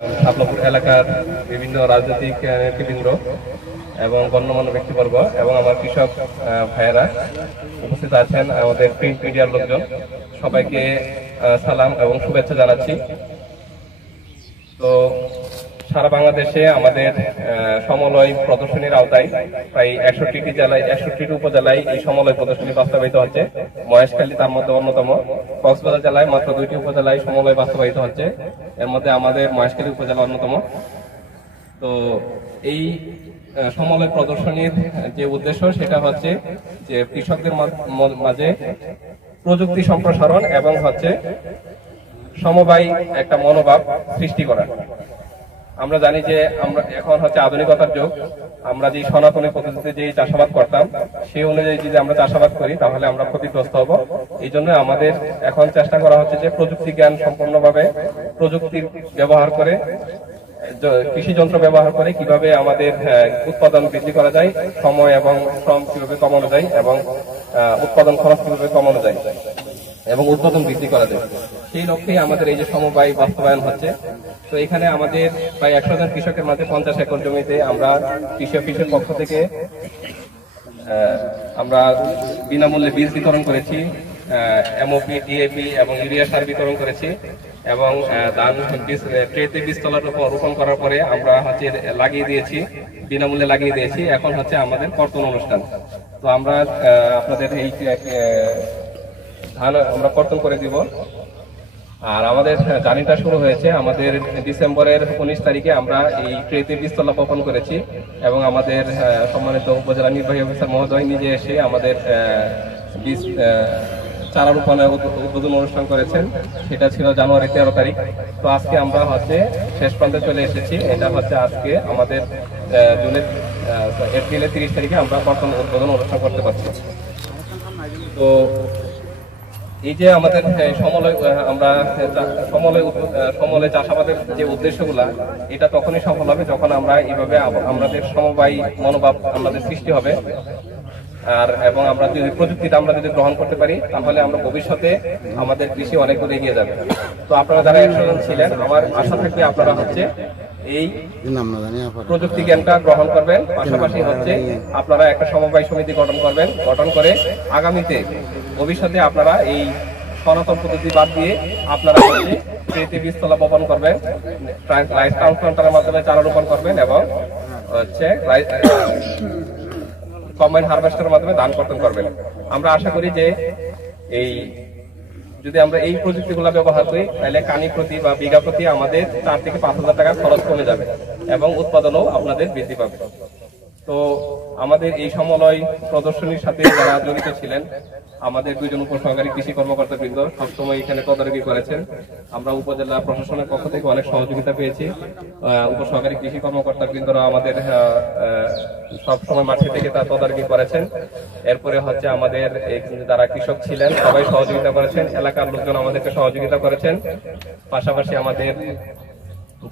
শাপলাপুর এলাকার বিভিন্ন রাজনৈতিক নেতৃবৃন্দ এবং গণ্যমান্য ব্যক্তিবর্গ এবং আমার কৃষক ভাইয়েরা উপস্থিত আছেন, আমাদের প্রিন্ট মিডিয়ার লোকজন, সবাইকে সালাম এবং শুভেচ্ছা জানাচ্ছি। তো সারা বাংলাদেশে আমাদের সমলয় প্রদর্শনীর আওতায় প্রায় 61টি জেলায় 61টি উপজেলায় এই সমলয় প্রদর্শনী বাস্তবায়িত হচ্ছে। মহেশখালী তার মধ্যে অন্যতম। কক্সবাজার জেলায় মাত্র 2টি উপজেলায় সমলয় বাস্তবায়িত হচ্ছে, এর মধ্যে আমাদের মহেশখালী উপজেলা অন্যতম। তো এই সমলয় প্রদর্শনীর যে উদ্দেশ্য সেটা হচ্ছে যে কৃষকদের মাঝে প্রযুক্তি সম্প্রসারণ এবং হচ্ছে সমবায় একটা মনোভাব সৃষ্টি করা। আমরা জানি যে আমরা এখন হচ্ছে আধুনিকতার যুগ। আমরা যে সনাতনী পদ্ধতিতে যে চাষাবাদ করতাম সেই অনুযায়ী যদি আমরা চাষাবাদ করি তাহলে আমরা ক্ষতিগ্রস্ত হব। এই জন্য আমাদের এখন চেষ্টা করা হচ্ছে যে প্রযুক্তি জ্ঞান সম্পূর্ণভাবে প্রযুক্তির ব্যবহার করে, কৃষি যন্ত্র ব্যবহার করে কিভাবে আমাদের উৎপাদন বৃদ্ধি করা যায়, সময় এবং শ্রম কিভাবে কমানো যায় এবং উৎপাদন খরচ কিভাবে কমানো যায় এবং উৎপাদন বৃদ্ধি করা যায়, সেই লক্ষ্যে আমাদের এই যে সমবায় বাস্তবায়ন হচ্ছে। তো এখানে আমাদের প্রায় 100 জন কৃষকের মাঝে 50 একর জমিতে আমরা কৃষি অফিসের পক্ষ থেকে আমরা বিনামূল্যে বীজ বিতরণ করেছি, এমওপি, ডিএপি এবং ইউরিয়া সার বিতরণ করেছি এবং ধান ট্রেতে বীজতলা রোপণ করার পরে আমরা হচ্ছে লাগিয়ে দিয়েছি, বিনামূল্যে লাগিয়ে দিয়েছি। এখন হচ্ছে আমাদের কর্তন অনুষ্ঠান। তো আমরা আপনাদের এই ধান আমরা কর্তন করে দিব। আর আমাদের জার্নিটা শুরু হয়েছে আমাদের ডিসেম্বরের 19 তারিখে আমরা এই ট্রেতে বীজতলা বপন করেছি এবং আমাদের সম্মানিত উপজেলা নির্বাহী অফিসার মহোদয় নিজে এসে আমাদের বীজ চারা রোপণের উদ্বোধন অনুষ্ঠান করেছেন। সেটা ছিল জানুয়ারি 13 তারিখ। তো আজকে আমরা হচ্ছে শেষ প্রান্তে চলে এসেছি। এটা হচ্ছে আজকে আমাদের এপ্রিলের 30 তারিখে আমরা কর্তন উদ্বোধন অনুষ্ঠান করতে পারছি। তো এই যে আমাদের আমরা সমলয় চাষাবাদের যে উদ্দেশ্যগুলা, এটা তখনই সফল হবে যখন আমরা এইভাবে আমাদের সমবায় মনোভাব আমাদের সৃষ্টি হবে। আর এবং আমরা যদি প্রযুক্তিটা আমরা যদি গ্রহণ করতে পারি তাহলে আমরা ভবিষ্যতে আমাদের কৃষি অনেক দূর এগিয়ে যাবে। তো আপনারা যারা 100 জন ছিলেন, আমার আশা থাকবে আপনারা হচ্ছে এই প্রযুক্তি জ্ঞানটা গ্রহণ করবেন, পাশাপাশি হচ্ছে আপনারা একটা সমবায় সমিতি গঠন করে আগামীতে ভবিষ্যতে আপনারা এই সনাতন পদ্ধতি বাদ দিয়ে আপনারা ট্রেতে বীজতলা বপন করবেন, রাইস ট্রান্সপ্লান্টারের মাধ্যমে চারা রোপণ করবেন এবং হচ্ছে কম্বাইন হারভেস্টারের মাধ্যমে ধান কর্তন করবেন। আমরা আশা করি যে যদি আমরা এই প্রযুক্তিগুলো ব্যবহার করি তাহলে কানি প্রতি বা বিঘা প্রতি আমাদের 4 থেকে 5 হাজার টাকা খরচ কমে যাবে এবং উৎপাদনও আপনাদের বৃদ্ধি পাবে। তো আমাদের এই সমলয় প্রদর্শনীর সাথে যারা জড়িত ছিলেন, আমাদের 2 জন উপসহকারী কৃষি কর্মকর্তা বৃন্দ সবসময় এখানে তদারকি করেছেন। আমরা উপজেলা প্রশাসনের পক্ষ থেকে অনেক সহযোগিতা পেয়েছি। উপসহকারী কৃষি কর্মকর্তা বৃন্দরা আমাদের সবসময় মাঠে থেকে তা তদারকি করেছেন। এরপরে হচ্ছে আমাদের যারা কৃষক ছিলেন সবাই সহযোগিতা করেছেন, এলাকার লোকজন আমাদেরকে সহযোগিতা করেছেন। পাশাপাশি আমাদের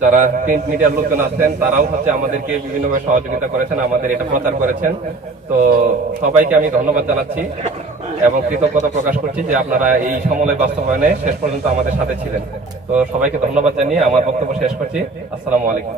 যারা প্রিন্ট মিডিয়ার লোকজন আছেন তারাও হচ্ছে আমাদেরকে বিভিন্নভাবে সহযোগিতা করেছেন, আমাদের এটা প্রচার করেছেন। তো সবাইকে আমি ধন্যবাদ জানাচ্ছি এবং কৃতজ্ঞতা প্রকাশ করছি যে আপনারা এই সমলয় বাস্তবায়নে শেষ পর্যন্ত আমাদের সাথে ছিলেন। তো সবাইকে ধন্যবাদ জানিয়ে আমার বক্তব্য শেষ করছি। আসসালামু আলাইকুম।